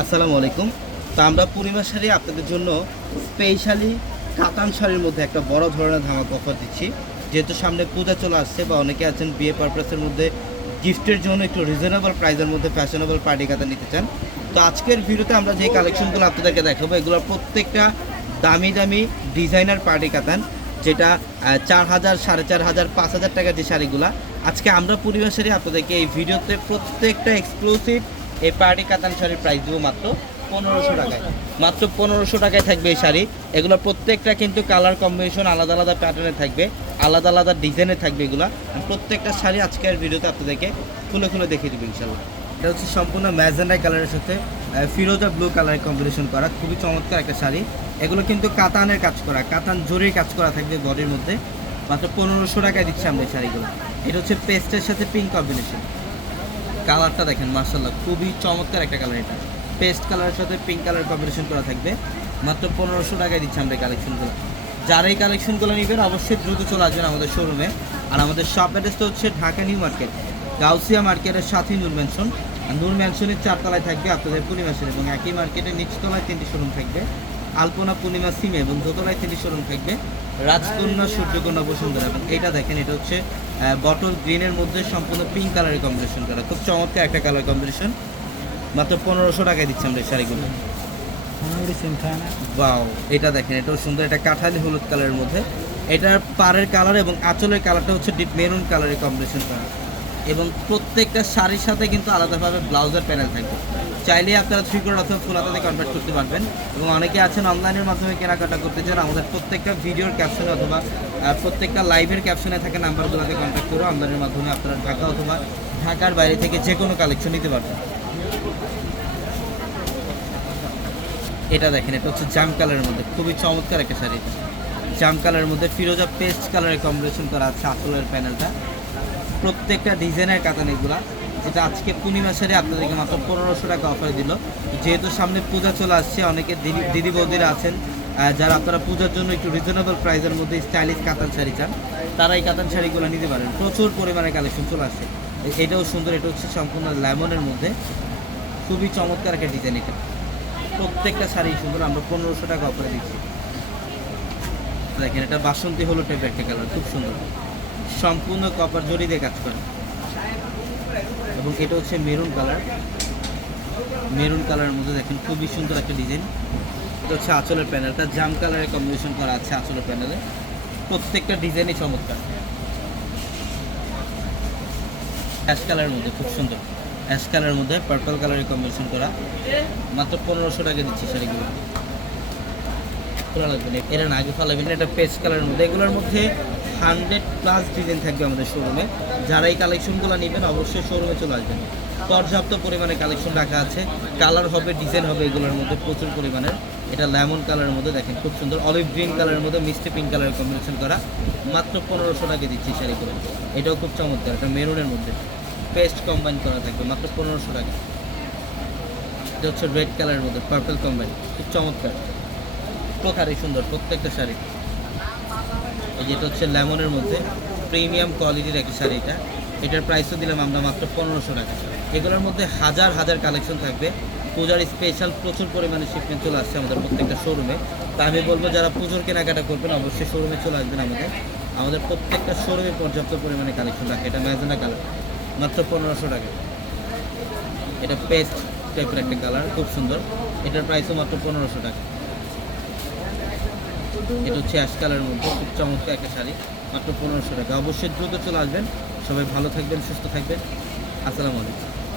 আসসালামু আলাইকুম। তো আমরা পূর্ণিমা শাড়ি আপনাদের জন্য স্পেশালি কাতান শাড়ির মধ্যে একটা বড় ধরনের ধামাকা অফার দিচ্ছি। যেহেতু সামনে পূজা চলে আসছে বা অনেকে আছেন বিয়ে পারপাসের মধ্যে গিফটের জন্য একটু রিজনেবল প্রাইসের মধ্যে ফ্যাশনেবল পার্টি কাতান নিতে চান, তো আজকের ভিডিওতে আমরা যে কালেকশনগুলো আপনাদেরকে দেখাবো এগুলোর প্রত্যেকটা দামি দামি ডিজাইনার পার্টি কাতান, যেটা 4,000, 4,500, 5,000 টাকার যে শাড়িগুলো আজকে আমরা পূর্ণিমা শাড়ি আপনাদেরকে এই ভিডিওতে প্রত্যেকটা এক্সক্লুসিভ এই পার্টি কাতান শাড়ির প্রাইস দেবো মাত্র 1,500 টাকায়। মাত্র 1,500 টাকায় থাকবে এই শাড়ি। এগুলো প্রত্যেকটা কিন্তু কালার কম্বিনেশন আলাদা আলাদা প্যাটার্নে থাকবে, আলাদা আলাদা ডিজাইনে থাকবে। এগুলো প্রত্যেকটা শাড়ি আজকের ভিডিওতে আপনাদেরকে খুলে খুলে দেখিয়ে দেবো ইনশাল্লাহ। এটা হচ্ছে সম্পূর্ণ ম্যাজেন্ডা কালারের সাথে ফিরোজা ব্লু কালারের কম্বিনেশন করা, খুবই চমৎকার একটা শাড়ি। এগুলো কিন্তু কাতানের কাজ করা, কাতান জরির কাজ করা থাকবে বডির মধ্যে। মাত্র 1,500 টাকায় দিচ্ছি আমরা এই শাড়িগুলো। এটা হচ্ছে পেস্টের সাথে পিঙ্ক কম্বিনেশন। কালারটা দেখেন মাশাআল্লাহ, খুবই চমৎকার একটা কালার। এটা পেস্ট কালারের সাথে পিঙ্ক কালার কম্বিনেশন করা থাকবে। মাত্র 1,500 টাকায় দিচ্ছি আমরা এই কালেকশনগুলো। যারা এই কালেকশনগুলো নেবেন অবশ্যই দ্রুত চলে আসবেন আমাদের শোরুমে। আর আমাদের শপ অ্যাড্রেসটা হচ্ছে ঢাকা নিউ মার্কেট, গাউসিয়া মার্কেটের সাথেই নূর ম্যানশন। আর নূর ম্যানশনের 4 তলায় থাকবে আপনাদের পূর্ণিমা শাড়ি, এবং একই মার্কেটের নিচতলায় 3টি শোরুম থাকবে, আলপনা, পূর্ণিমা, সিমে, এবং দোতলায় 3টি শোরুম থাকবে, রাজকন্যা, সূর্যকন্যা, বসুন্ধরা। এবং এটা দেখেন, এটা হচ্ছে বটল গ্রিনের মধ্যে সম্পূর্ণ পিঙ্ক কালারের কম্বিনেশন করা, খুব চমৎকার একটা কালার কম্বিনেশন। মাত্র 1,500 টাকায় দিচ্ছি আমরা এই শাড়িগুলো। বাও, এটা দেখেন, এটাও সুন্দর, এটা কাঠালি হলুদ কালারের মধ্যে। এটার পাড়ের কালার এবং আঁচলের কালারটা হচ্ছে ডিপ মেরুন কালারের কম্বিনেশন করা, এবং প্রত্যেকটা শাড়ির সাথে কিন্তু আলাদাভাবে ব্লাউজের প্যানেল থাকবে। চাইলে আপনারা 3 কোড অথবা ফুল হাতাতে কনভার্ট করতে পারবেন। এবং অনেকে আছেন অনলাইনের মাধ্যমে কেনাকাটা করতে চান, আমাদের প্রত্যেকটা ভিডিওর ক্যাপশনে অথবা প্রত্যেকটা লাইভের ক্যাপশনে থাকা নাম্বারগুলোতে কন্ট্যাক্ট করে অনলাইনের মাধ্যমে আপনারা ঢাকা অথবা ঢাকার বাইরে থেকে যে কোনো কালেকশন নিতে পারবেন। এটা দেখেন, এটা হচ্ছে জাম কালারের মধ্যে খুবই চমৎকার একটা শাড়ি। জাম কালারের মধ্যে ফিরোজা পেস্ট কালারের কম্বিনেশন করা আছে আঁচলের প্যানেলটা। প্রত্যেকটা ডিজাইনের কাতান এগুলা, যেটা আজকে পূর্ণিমা শাড়ি আপনাদেরকে মাত্র 1,500 টাকা অফার দিল। যেহেতু সামনে পূজা চলে আসছে, অনেকে দিদি বৌদিরা আছেন যারা আপনারা পূজার জন্য একটু রিজনেবল প্রাইসের মধ্যে স্টাইলিশ কাতান শাড়ি চান, তারা এই কাতান শাড়িগুলো নিতে পারেন। প্রচুর পরিমাণে কালেকশন চলে আসছে। এটাও সুন্দর, এটা হচ্ছে সম্পূর্ণ লেমনের মধ্যে, খুবই চমৎকার একটা ডিজাইন। এটা প্রত্যেকটা শাড়ি সুন্দর, আমরা 1,500 টাকা অফারে দিচ্ছি। দেখেন, এটা বাসন্তী হলুদ টাইপের একটা কালার, খুব সুন্দর, সম্পূর্ণ কপার জরি দিয়ে কাজ করে। এবং এটা হচ্ছে মেরুন কালার, মেরুন কালারের মধ্যে দেখেন খুবই সুন্দর একটা ডিজাইন। এটা হচ্ছে আঁচলের প্যানেলটা, জাম কালারের কম্বিনেশন করা আছে আঁচলের প্যানেলে। প্রত্যেকটা ডিজাইনই চমৎকার। অ্যাশ কালারের মধ্যে খুব সুন্দর, অ্যাশ কালারের মধ্যে পার্পল কালারের কম্বিনেশন করা। মাত্র 1,500 টাকা দিচ্ছি শাড়িগুলো। খোলা লাগবে না, এটা না আগে ফালাবেন। এটা পেস্ট কালারের মধ্যে, এগুলোর মধ্যে 100+ ডিজাইন থাকবে আমাদের শোরুমে। যারা এই কালেকশনগুলো নেবেন অবশ্যই শোরুমে চলে আসবেন। পর্যাপ্ত পরিমাণে কালেকশন রাখা আছে, কালার হবে, ডিজাইন হবে এগুলোর মধ্যে প্রচুর পরিমাণের। এটা লেমন কালারের মধ্যে দেখেন খুব সুন্দর, অলিভ গ্রিন কালারের মধ্যে মিষ্টি পিঙ্ক কালারের কম্বিনেশন করা। মাত্র 1,500 টাকা দিচ্ছি শাড়িগুলো। এটাও খুব চমৎকার, এটা মেরুনের মধ্যে পেস্ট কম্বাইন করা থাকবে, মাত্র 1,500 টাকা। এটা হচ্ছে রেড কালারের মধ্যে পার্পল কম্বাইন, খুব চমৎকার, প্রকারই সুন্দর প্রত্যেকটা শাড়ি। এই যেটা হচ্ছে লেমনের মধ্যে প্রিমিয়াম কোয়ালিটির একটা শাড়ি। এটার প্রাইসও দিলাম আমরা মাত্র 1,500 টাকা। এগুলোর মধ্যে হাজার হাজার কালেকশন থাকবে। পূজার স্পেশাল প্রচুর পরিমাণে শিপমেন্ট চলে আসছে আমাদের প্রত্যেকটা শোরুমে। তা আমি বলবো যারা পুজোর কেনাকাটা করবেন অবশ্যই শোরুমে চলে আসবেন আমাদের প্রত্যেকটা শোরুমে পর্যাপ্ত পরিমাণে কালেকশন রাখে। এটা ম্যাজেন্ডা কালার, মাত্র 1,500 টাকা। এটা পেস্ট টাইপের একটা কালার, খুব সুন্দর, এটার প্রাইসও মাত্র 1,500 টাকা। এটা হচ্ছে অ্যাশ কালারের মধ্যে খুব চমৎকার একটা শাড়ি, মাত্র 1,500 টাকা। অবশ্যই দ্রুত চলে আসবেন। সবাই ভালো থাকবেন, সুস্থ থাকবেন। আসসালামু আলাইকুম।